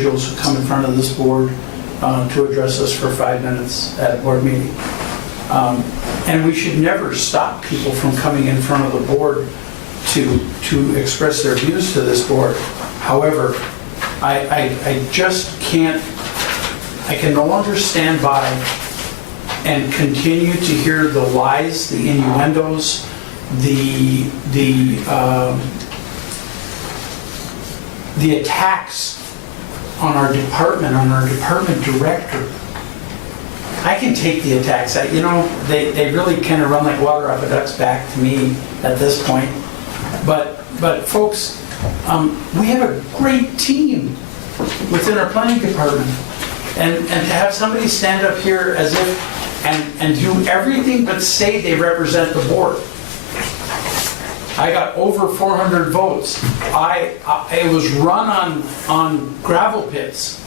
individuals who come in front of this board to address us for 5 minutes at a board meeting. And we should never stop people from coming in front of the board to express their views to this board. However, I just can't, I can no longer stand by and continue to hear the lies, the innuendos, the attacks on our department director. I can take the attacks. You know, they really kind of run like water off a duck's back to me at this point. But folks, we have a great team within our planning department. And to have somebody stand up here as if and do everything but say they represent the board. I got over 400 votes. It was run on gravel pits,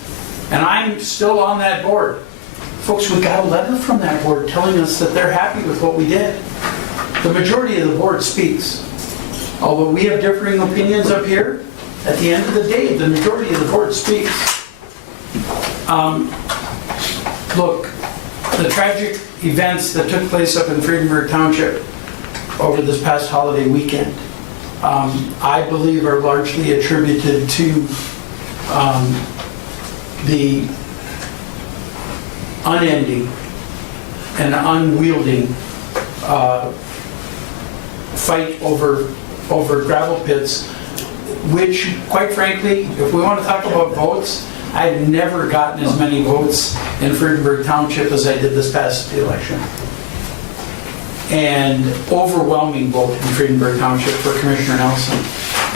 and I'm still on that board. Folks, we got a letter from that board telling us that they're happy with what we did. The majority of the board speaks. Although we have differing opinions up here, at the end of the day, the majority of the board speaks. Look, the tragic events that took place up in Friedenberg Township over this past holiday weekend, I believe are largely attributed to the unending and unwielding fight over gravel pits, which, quite frankly, if we want to talk about votes, I've never gotten as many votes in Friedenberg Township as I did this past election. And overwhelming vote in Friedenberg Township for Commissioner Nelson.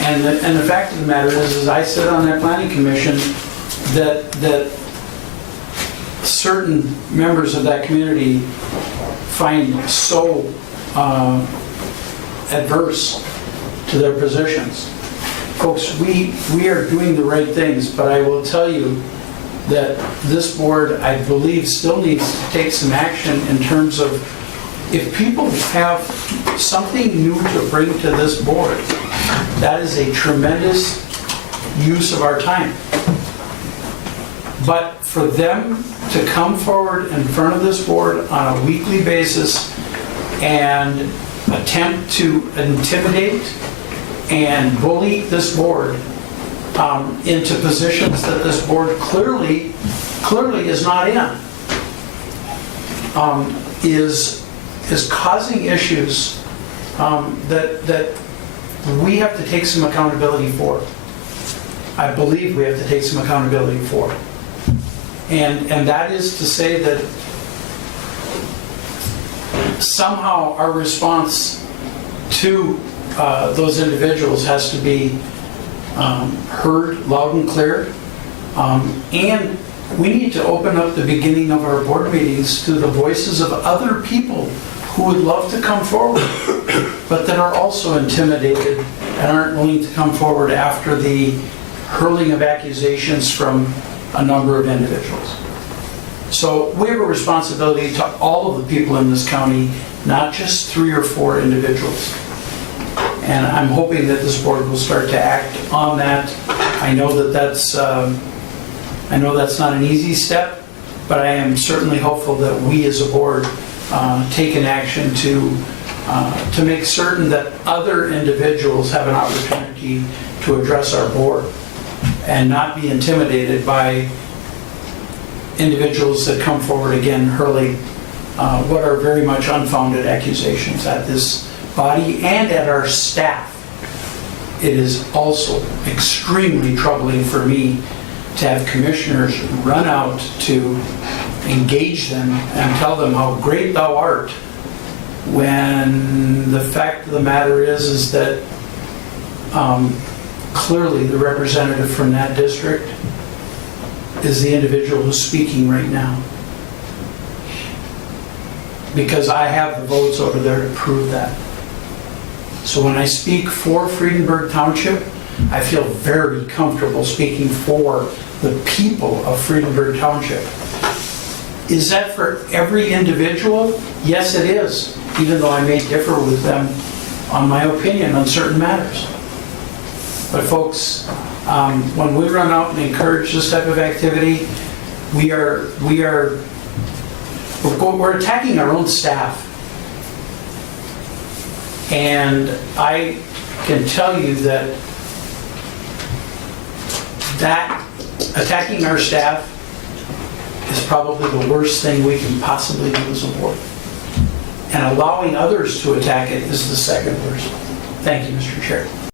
And the fact of the matter is I sit on that planning commission that certain members of that community find so adverse to their positions. Folks, we are doing the right things, but I will tell you that this board, I believe, still needs to take some action in terms of if people have something new to bring to this board, that is a tremendous use of our time. But for them to come forward in front of this board on a weekly basis and attempt to intimidate and bully this board into positions that this board clearly is not in, is causing issues that we have to take some accountability for. I believe we have to take some accountability for. And that is to say that somehow our response to those individuals has to be heard loud and clear. And we need to open up the beginning of our board meetings to the voices of other people who would love to come forward, but that are also intimidated and aren't willing to come forward after the hurling of accusations from a number of individuals. So we have a responsibility to all of the people in this county, not just 3 or 4 individuals. And I'm hoping that this board will start to act on that. I know that's not an easy step, but I am certainly hopeful that we as a board take an action to make certain that other individuals have an opportunity to address our board and not be intimidated by individuals that come forward again hurling what are very much unfounded accusations at this body and at our staff. It is also extremely troubling for me to have commissioners run out to engage them and tell them how great thou art, when the fact of the matter is that clearly the representative from that district is the individual who's speaking right now. Because I have the votes over there to prove that. So when I speak for Friedenberg Township, I feel very comfortable speaking for the people of Friedenberg Township. Is that for every individual? Yes, it is, even though I may differ with them on my opinion on certain matters. But folks, When we run out and encourage this type of activity, we're attacking our own staff. And I can tell you that attacking our staff is probably the worst thing we can possibly do as a board. And allowing others to attack it is the second worst. Thank you, Mr. Chair.